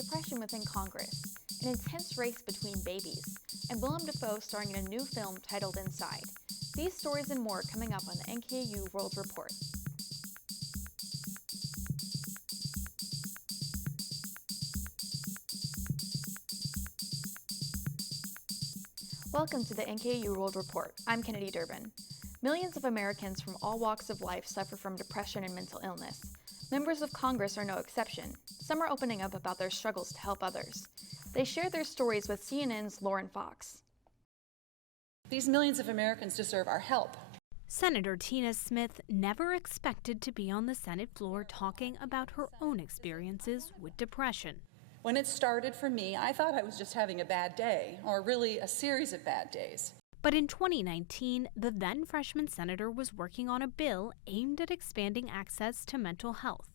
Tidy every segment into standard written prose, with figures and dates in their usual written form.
Depression within Congress, an intense race between babies, and Willem Dafoe starring in a new film titled Inside. These stories and more coming up on the NKU World Report. Welcome to the NKU World Report. I'm Kennedy Durbin. Millions of Americans from all walks of life suffer from depression and mental illness. Members of Congress are no exception. Some are opening up about their struggles to help others. They share their stories with CNN's Lauren Fox. These millions of Americans deserve our help. Senator Tina Smith never expected to be on the Senate floor talking about her own experiences with depression. When it started for me, I thought I was just having a bad day, or really a series of bad days. But in 2019, the then freshman senator was working on a bill aimed at expanding access to mental health.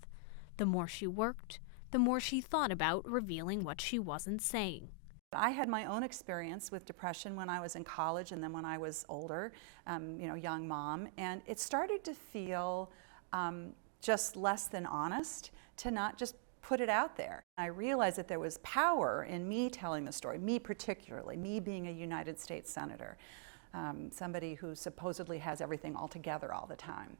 The more she worked, the more she thought about revealing what she wasn't saying. I had my own experience with depression when I was in college and then when I was older, young mom, and it started to feel just less than honest to not just put it out there. I realized that there was power in me telling the story, me particularly, me being a United States Senator, somebody who supposedly has everything all together all the time.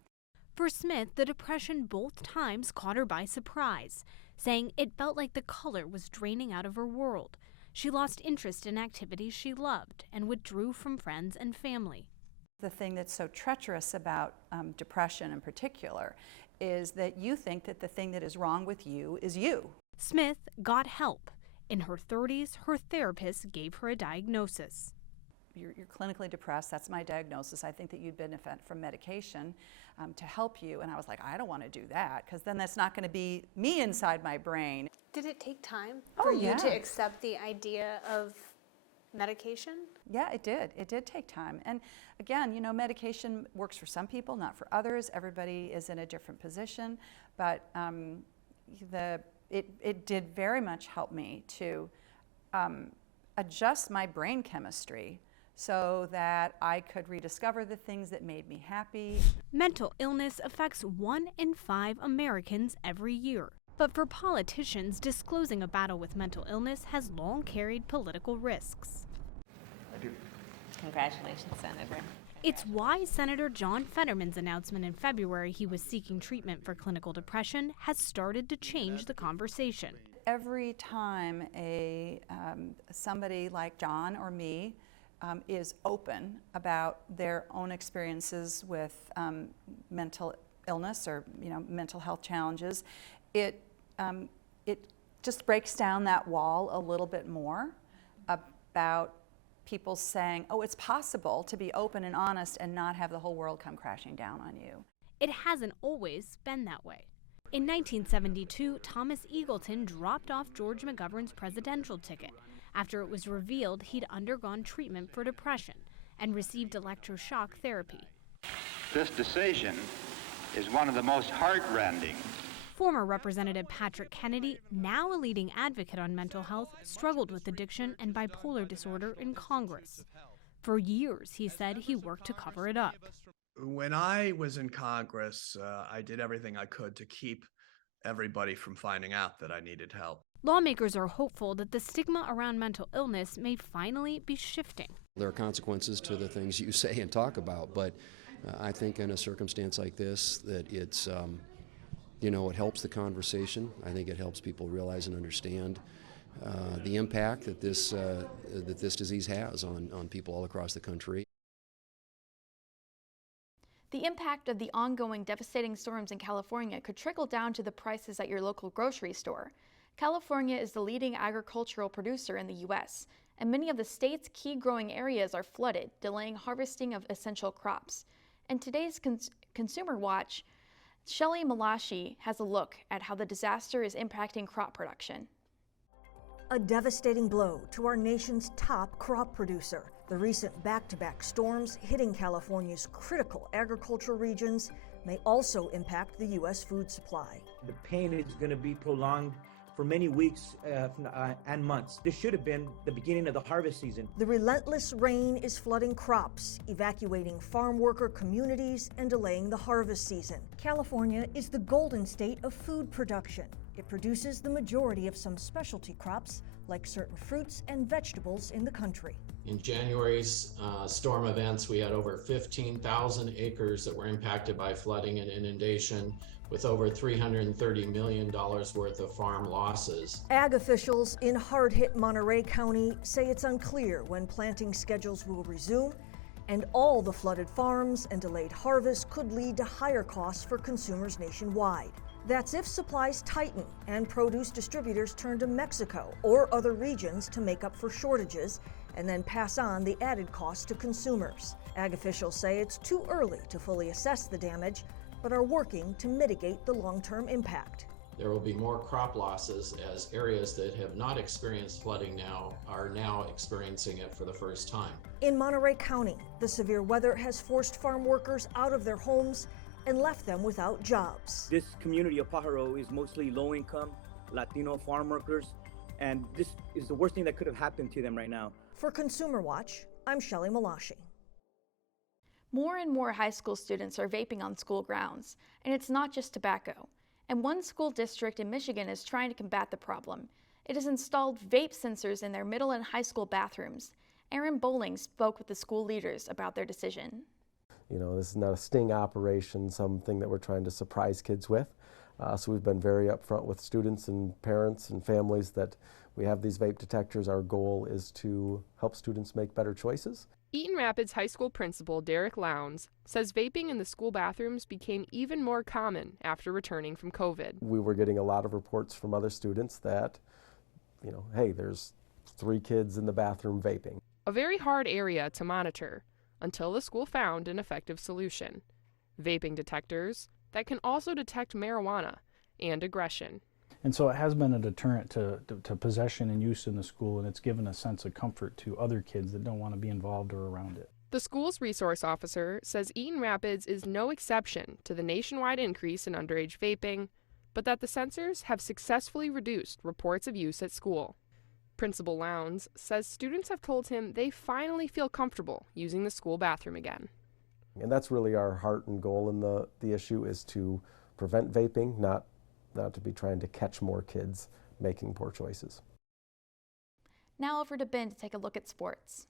For Smith, the depression both times caught her by surprise, saying it felt like the color was draining out of her world. She lost interest in activities she loved and withdrew from friends and family. The thing that's so treacherous about depression in particular is that you think that the thing that is wrong with you is you. Smith got help. In her 30s, her therapist gave her a diagnosis. You're clinically depressed, that's my diagnosis. I think that you'd benefit from medication to help you. And I was like, I don't want to do that, because then that's not going to be me inside my brain. Did it take time for you to accept the idea of medication? Yeah, it did. It did take time. And again, medication works for some people, not for others. Everybody is in a different position. But it did very much help me to adjust my brain chemistry so that I could rediscover the things that made me happy. Mental illness affects 1 in 5 Americans every year. But for politicians, disclosing a battle with mental illness has long carried political risks. I do. Congratulations, Senator. It's why Senator John Fetterman's announcement in February he was seeking treatment for clinical depression has started to change the conversation. Every time somebody like John or me is open about their own experiences with mental illness or mental health challenges, it just breaks down that wall a little bit more about people saying, oh, it's possible to be open and honest and not have the whole world come crashing down on you. It hasn't always been that way. In 1972, Thomas Eagleton dropped off George McGovern's presidential ticket after it was revealed he'd undergone treatment for depression and received electroshock therapy. This decision is one of the most heartrending. Former Representative Patrick Kennedy, now a leading advocate on mental health, struggled with addiction and bipolar disorder in Congress. For years, he said he worked to cover it up. When I was in Congress, I did everything I could to keep everybody from finding out that I needed help. Lawmakers are hopeful that the stigma around mental illness may finally be shifting. There are consequences to the things you say and talk about, but I think in a circumstance like this that it's it helps the conversation. I think it helps people realize and understand the impact that this disease has on people all across the country. The impact of the ongoing devastating storms in California could trickle down to the prices at your local grocery store. California is the leading agricultural producer in the U.S., and many of the state's key growing areas are flooded, delaying harvesting of essential crops. In today's Consumer Watch, Shelley Malashi has a look at how the disaster is impacting crop production. A devastating blow to our nation's top crop producer. The recent back-to-back storms hitting California's critical agricultural regions may also impact the U.S. food supply. The pain is going to be prolonged for many weeks and months. This should have been the beginning of the harvest season. The relentless rain is flooding crops, evacuating farm worker communities, and delaying the harvest season. California is the golden state of food production. It produces the majority of some specialty crops, like certain fruits and vegetables in the country. In January's storm events, we had over 15,000 acres that were impacted by flooding and inundation, with over $330 million worth of farm losses. Ag officials in hard-hit Monterey County say it's unclear when planting schedules will resume, and all the flooded farms and delayed harvests could lead to higher costs for consumers nationwide. That's if supplies tighten and produce distributors turn to Mexico or other regions to make up for shortages and then pass on the added cost to consumers. Ag officials say it's too early to fully assess the damage, but are working to mitigate the long-term impact. There will be more crop losses as areas that have not experienced flooding are now experiencing it for the first time. In Monterey County, the severe weather has forced farm workers out of their homes and left them without jobs. This community of Pajaro is mostly low-income Latino farm workers, and this is the worst thing that could have happened to them right now. For Consumer Watch, I'm Shelley Malashi. More and more high school students are vaping on school grounds, and it's not just tobacco. And one school district in Michigan is trying to combat the problem. It has installed vape sensors in their middle and high school bathrooms. Aaron Bowling spoke with the school leaders about their decision. You know, this is not a sting operation, something that we're trying to surprise kids with. So we've been very upfront with students and parents and families that we have these vape detectors. Our goal is to help students make better choices. Eaton Rapids High School principal Derek Lowndes says vaping in the school bathrooms became even more common after returning from COVID. We were getting a lot of reports from other students that, you know, hey, there's 3 kids in the bathroom vaping. A very hard area to monitor until the school found an effective solution: vaping detectors that can also detect marijuana and aggression. And so it has been a deterrent to possession and use in the school, and it's given a sense of comfort to other kids that don't want to be involved or around it. The school's resource officer says Eaton Rapids is no exception to the nationwide increase in underage vaping, but that the sensors have successfully reduced reports of use at school. Principal Lowndes says students have told him they finally feel comfortable using the school bathroom again. And that's really our heart and goal in the issue, is to prevent vaping, not to be trying to catch more kids making poor choices. Now over to Ben to take a look at sports.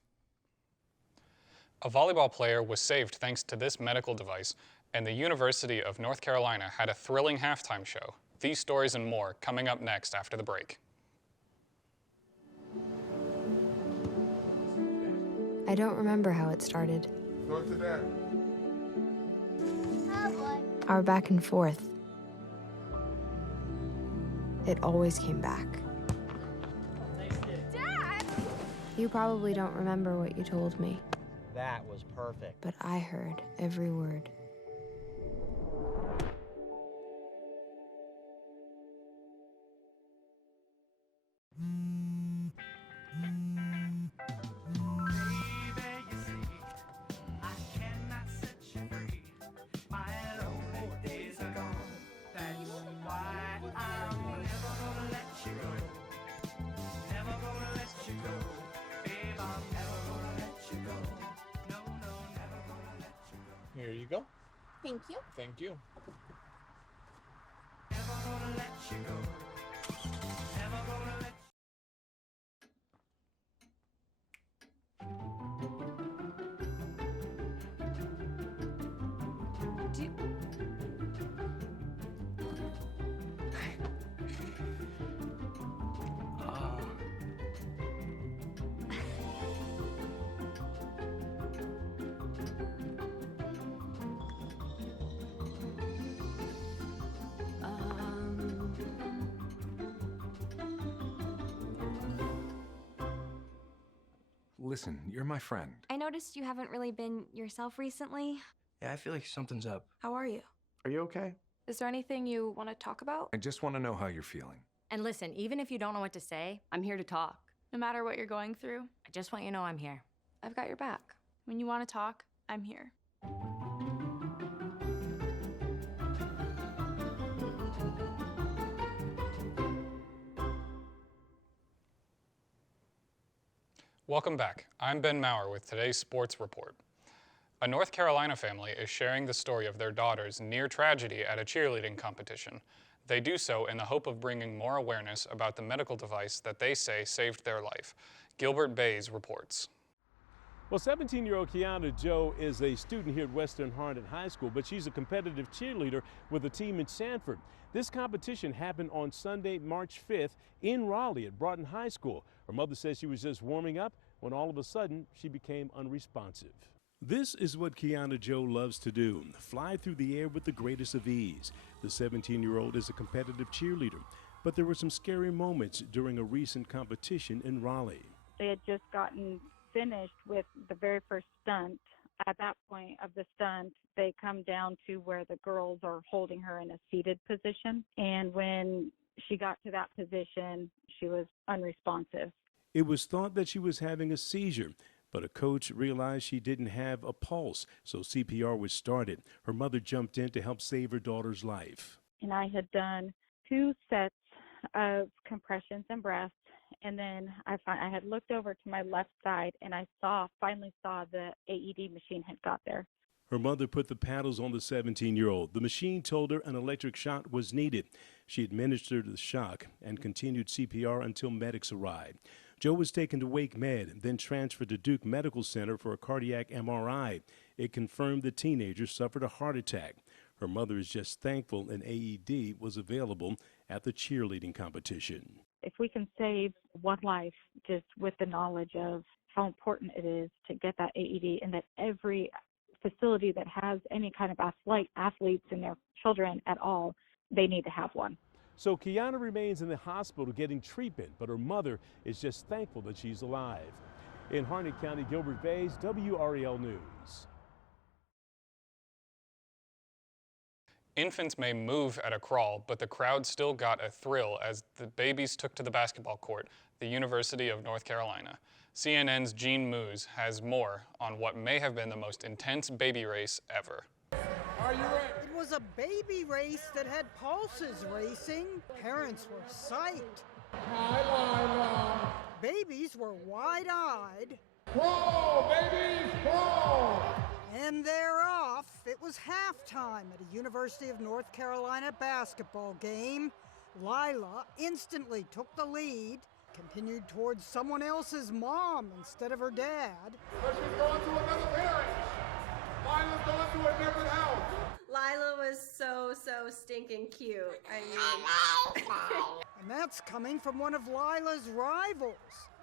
A volleyball player was saved thanks to this medical device, and the University of North Carolina had a thrilling halftime show. These stories and more coming up next after the break. I don't remember how it started. Go to that. Our back and forth. It always came back. Dad! You probably don't remember what you told me, That was perfect. but I heard every word. Here you go. Thank you. Thank you. Listen, you're my friend. I noticed you haven't really been yourself recently. Yeah, I feel like something's up. How are you? Are you okay? Is there anything you want to talk about? I just want to know how you're feeling. And listen, even if you don't know what to say, I'm here to talk. No matter what you're going through, I just want you to know I'm here. I've got your back. when you want to talk, I'm here. Welcome back. I'm Ben Maurer with today's Sports Report. A North Carolina family is sharing the story of their daughter's near tragedy at a cheerleading competition. They do so in the hope of bringing more awareness about the medical device that they say saved their life. Gilbert Bays reports. Well, 17-year-old Kiana Joe is a student here at Western Harnett High School, but she's a competitive cheerleader with a team in Sanford. This competition happened on Sunday, March 5th in Raleigh at Broughton High School. Her mother says she was just warming up when all of a sudden she became unresponsive. This is what Kiana Joe loves to do, fly through the air with the greatest of ease. The 17-year-old is a competitive cheerleader, but there were some scary moments during a recent competition in Raleigh. They had just gotten finished with the very first stunt. At that point of the stunt, they come down to where the girls are holding her in a seated position. And when she got to that position, she was unresponsive. It was thought that she was having a seizure, but a coach realized she didn't have a pulse, so CPR was started. Her mother jumped in to help save her daughter's life. And I had done 2 sets of compressions and breaths, and then I had looked over to my left side, and I finally saw the AED machine had got there. Her mother put the paddles on the 17-year-old. The machine told her an electric shock was needed. She administered the shock and continued CPR until medics arrived. Joe was taken to Wake Med, then transferred to Duke Medical Center for a cardiac MRI. It confirmed the teenager suffered a heart attack. Her mother is just thankful an AED was available at the cheerleading competition. If we can save one life just with the knowledge of how important it is to get that AED, and that every facility that has any kind of athletes and their children at all, they need to have one. So Kiana remains in the hospital getting treatment, but her mother is just thankful that she's alive. In Harnett County, Gilbert Bays, WREL News. Infants may move at a crawl, but the crowd still got a thrill as the babies took to the basketball court, the University of North Carolina. CNN's Gene Moose has more on what may have been the most intense baby race ever. Are you ready? It was a baby race that had pulses racing. Parents were psyched. Babies were wide-eyed. Crawl, babies, crawl! And they're off. It was halftime at a University of North Carolina basketball game. Lila instantly took the lead, continued towards someone else's mom instead of her dad. But she's going to another parent. Lila's going to a different house. Lila was so stinking cute. I mean, and that's coming from one of Lila's rivals.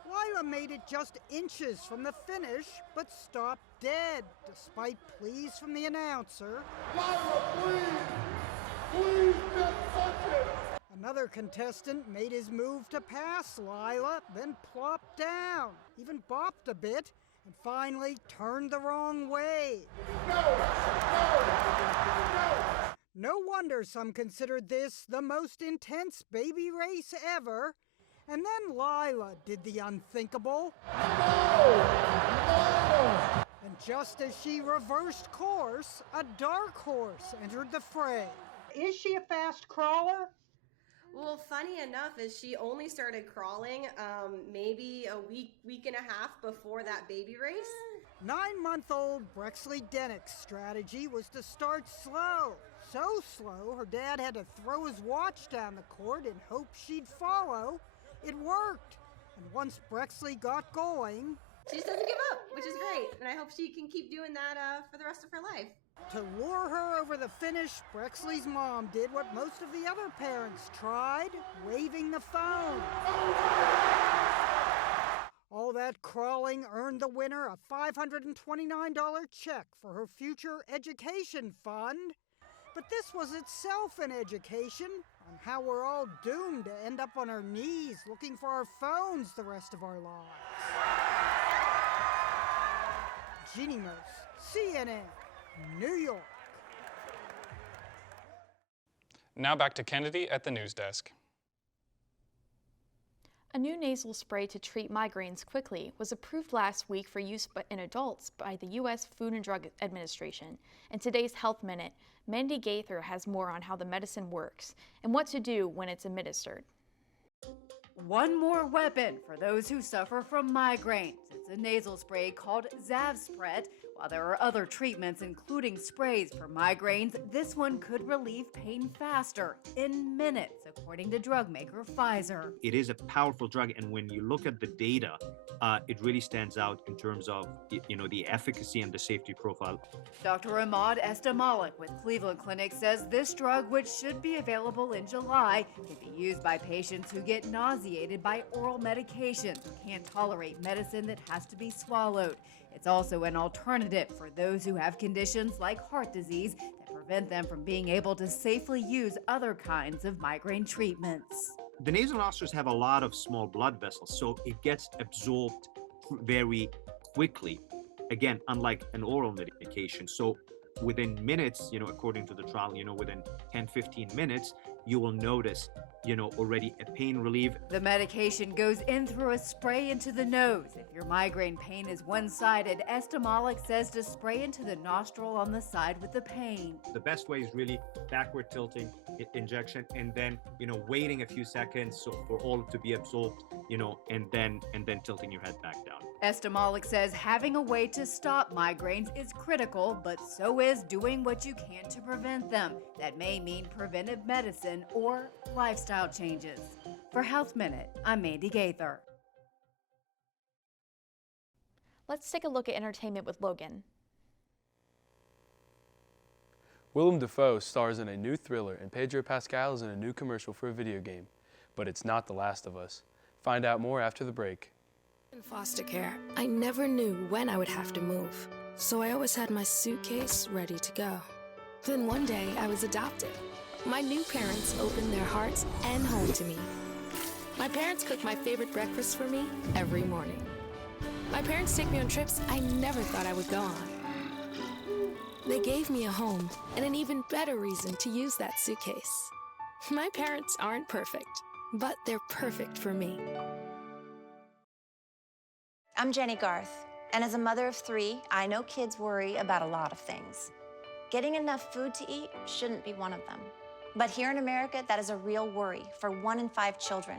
Lila made it just inches from the finish, but stopped dead, despite pleas from the announcer. Lila, please don't touch it. Another contestant made his move to pass Lila, then plopped down, even bopped a bit, and finally turned the wrong way. No wonder some considered this the most intense baby race ever. And then Lila did the unthinkable. And just as she reversed course, a dark horse entered the fray. Is she a fast crawler? well, funny enough is she only started crawling maybe a week and a half before that baby race. 9-month-old Brexley Dennick's strategy was to start slow. So slow, her dad had to throw his watch down the court in hopes she'd follow. It worked. And once Brexley got going... She just doesn't give up, which is great. And I hope she can keep doing that for the rest of her life. To lure her over the finish, Brexley's mom did what most of the other parents tried, waving the phone. All that crawling earned the winner a $529 check for her future education fund. But this was itself an education on how we're all doomed to end up on our knees looking for our phones the rest of our lives. Jeannie Mose, CNN, New York. Now back to Kennedy at the news desk. A new nasal spray to treat migraines quickly was approved last week for use in adults by the U.S. Food and Drug Administration. In today's Health Minute, Mandy Gaither has more on how the medicine works and what to do when it's administered. One more weapon for those who suffer from migraines. It's a nasal spray called Zavspret. While there are other treatments, including sprays for migraines, this one could relieve pain faster, in minutes, according to drug maker Pfizer. It is a powerful drug, and when you look at the data, it really stands out in terms of, the efficacy and the safety profile. Dr. Ahmad Estamalik with Cleveland Clinic says this drug, which should be available in July, can be used by patients who get nauseated by oral medications, can't tolerate medicine that has to be swallowed. It's also an alternative for those who have conditions like heart disease that prevent them from being able to safely use other kinds of migraine treatments. The nasal nostrils have a lot of small blood vessels, so it gets absorbed very quickly. Again, unlike an oral medication. So within minutes, according to the trial, within 10, 15 minutes, you will notice, already a pain relief. The medication goes in through a spray into the nose. If your migraine pain is one-sided, Estamalik says to spray into the nostril on the side with the pain. The best way is really backward tilting injection, and then, waiting a few seconds for all to be absorbed, and then tilting your head back down. Estamalik says having a way to stop migraines is critical, but so is doing what you can to prevent them. That may mean preventive medicine or lifestyle changes. For Health Minute, I'm Mandy Gaither. Let's take a look at entertainment with Logan. Willem Dafoe stars in a new thriller, and Pedro Pascal is in a new commercial for a video game. But it's not The Last of Us. Find out more after the break. In foster care, I never knew when I would have to move, so I always had my suitcase ready to go. Then one day, I was adopted. My new parents opened their hearts and home to me. My parents cook my favorite breakfast for me every morning. My parents take me on trips I never thought I would go on. They gave me a home and an even better reason to use that suitcase. My parents aren't perfect, but they're perfect for me. I'm Jenny Garth, and as a mother of 3, I know kids worry about a lot of things. Getting enough food to eat shouldn't be one of them. But here in America, that is a real worry for 1 in 5 children.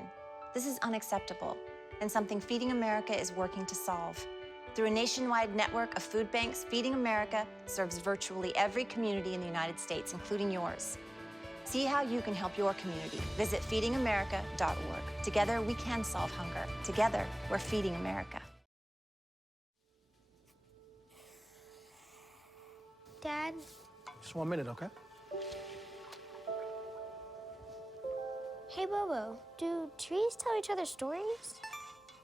This is unacceptable, and something Feeding America is working to solve. Through a nationwide network of food banks, Feeding America serves virtually every community in the United States, including yours. See how you can help your community. Visit feedingamerica.org. Together, we can solve hunger. Together, we're Feeding America. Dad? Just 1 minute, okay? Hey, Bobo, do trees tell each other stories?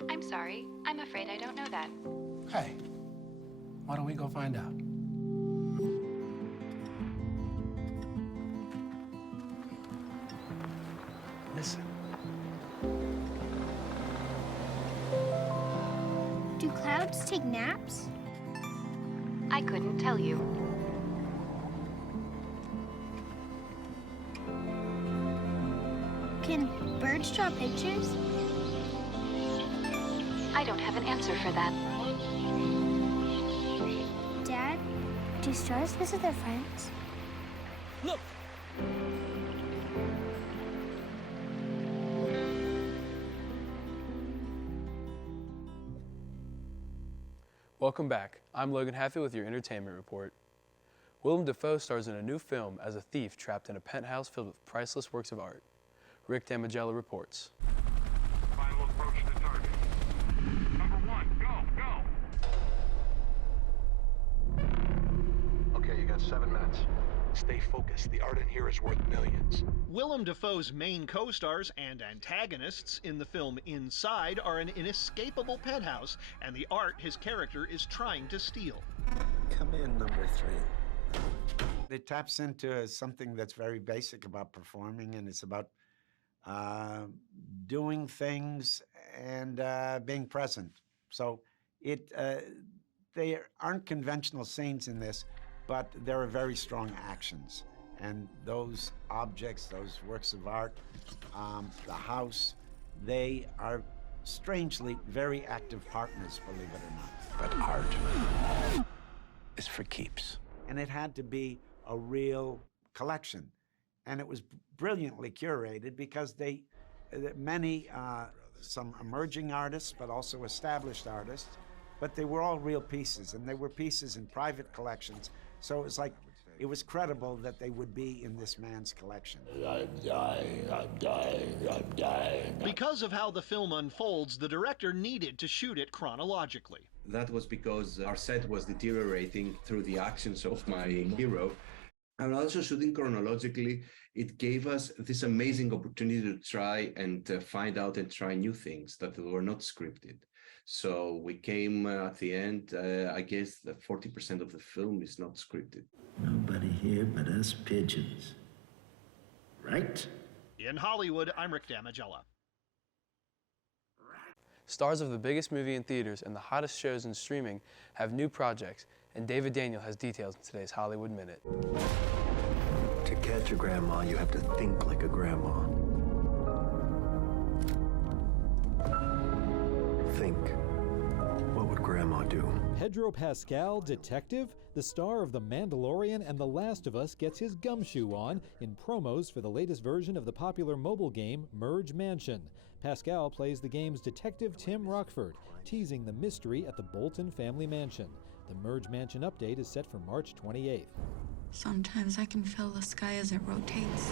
I'm sorry. I'm afraid I don't know that. Hey, why don't we go find out? Listen. Do clouds take naps? I couldn't tell you. Can birds draw pictures? I don't have an answer for that. Dad, do stars visit their friends? Look! Welcome back. I'm Logan Haffey with your entertainment report. Willem Dafoe stars in a new film as a thief trapped in a penthouse filled with priceless works of art. Rick Damagella reports. Final approach to target. Number 1, go! Okay, you got 7 minutes. Stay focused. The art in here is worth millions. Willem Dafoe's main co-stars and antagonists in the film Inside are an inescapable penthouse and the art his character is trying to steal. Come in, number 3. It taps into something that's very basic about performing, and it's about doing things and being present. So they aren't conventional scenes in this, but there are very strong actions. And those objects, those works of art, the house, they are strangely very active partners, believe it or not. But art is for keeps. And it had to be a real collection. And it was brilliantly curated because many some emerging artists, but also established artists. But they were all real pieces, and they were pieces in private collections. So it was like, it was credible that they would be in this man's collection. I'm dying. Because of how the film unfolds, the director needed to shoot it chronologically. That was because our set was deteriorating through the actions of my hero. And also shooting chronologically, it gave us this amazing opportunity to try and find out and try new things that were not scripted. So we came at the end, I guess that 40% of the film is not scripted. Nobody here but us pigeons. Right? In Hollywood, I'm Rick Damigella. Stars of the biggest movie in theaters and the hottest shows in streaming have new projects, and David Daniel has details in today's Hollywood Minute. To catch a grandma, you have to think like a grandma. Think. What would grandma do? Pedro Pascal, detective, the star of The Mandalorian and The Last of Us, gets his gumshoe on in promos for the latest version of the popular mobile game Merge Mansion. Pascal plays the game's detective Tim Rockford, teasing the mystery at the Bolton family mansion. The Merge Mansion update is set for March 28th. Sometimes I can feel the sky as it rotates.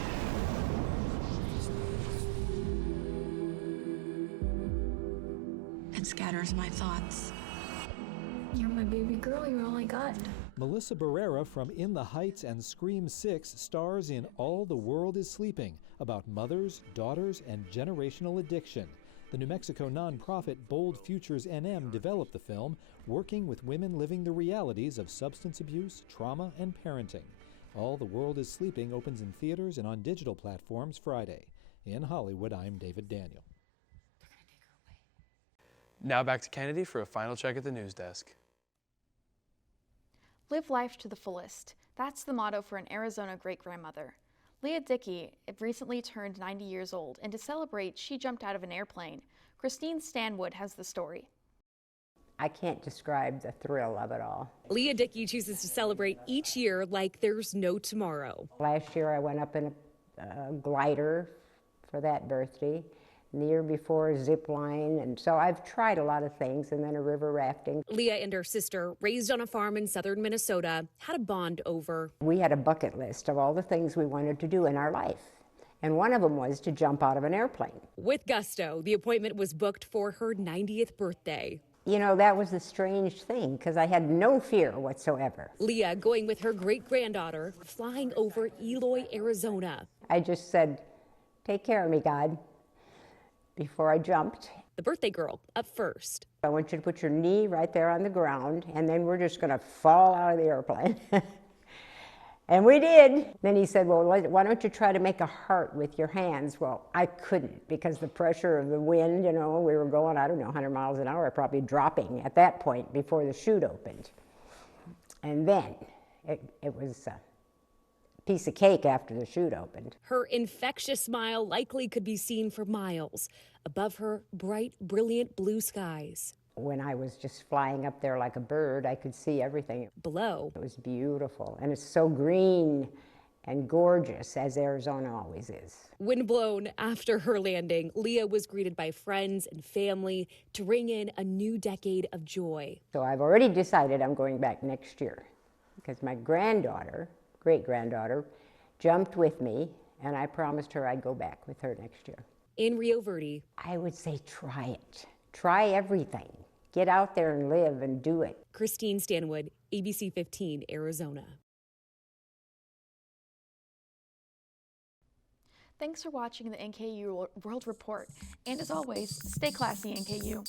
It scatters my thoughts. You're my baby girl, you're all I got. Melissa Barrera from In the Heights and Scream 6 stars in All the World is Sleeping, about mothers, daughters, and generational addiction. The New Mexico nonprofit Bold Futures NM developed the film, working with women living the realities of substance abuse, trauma, and parenting. All the World is Sleeping opens in theaters and on digital platforms Friday. In Hollywood, I'm David Daniel. Now back to Kennedy for a final check at the news desk. Live life to the fullest. That's the motto for an Arizona great-grandmother. Leah Dickey recently turned 90 years old, and to celebrate, she jumped out of an airplane. Christine Stanwood has the story. I can't describe the thrill of it all. Leah Dickey chooses to celebrate each year like there's no tomorrow. Last year I went up in a glider for that birthday. And the year before, a zip line, and so I've tried a lot of things, and then a river rafting. Leah and her sister, raised on a farm in southern Minnesota, had a bond over. We had a bucket list of all the things we wanted to do in our life, and one of them was to jump out of an airplane. With gusto, the appointment was booked for her 90th birthday. You know, that was a strange thing, because I had no fear whatsoever. Leah going with her great-granddaughter, flying over Eloy, Arizona. I just said, "Take care of me, God," before I jumped. The birthday girl up first. I want you to put your knee right there on the ground, and then we're just going to fall out of the airplane. And we did. Then he said, well, why don't you try to make a heart with your hands? Well, I couldn't, because the pressure of the wind, you know, we were going, I don't know, 100 miles an hour, probably dropping at that point before the chute opened. And then it was piece of cake after the chute opened. Her infectious smile likely could be seen for miles. Above her, bright, brilliant blue skies. When I was just flying up there like a bird, I could see everything. Below. It was beautiful, and it's so green and gorgeous, as Arizona always is. Windblown after her landing, Leah was greeted by friends and family to ring in a new decade of joy. So I've already decided I'm going back next year, because my granddaughter, great-granddaughter, jumped with me, and I promised her I'd go back with her next year. In Rio Verde. I would say try it. Try everything. Get out there and live and do it. Christine Stanwood, ABC 15, Arizona. Thanks for watching the NKU World Report. And as always, stay classy, NKU.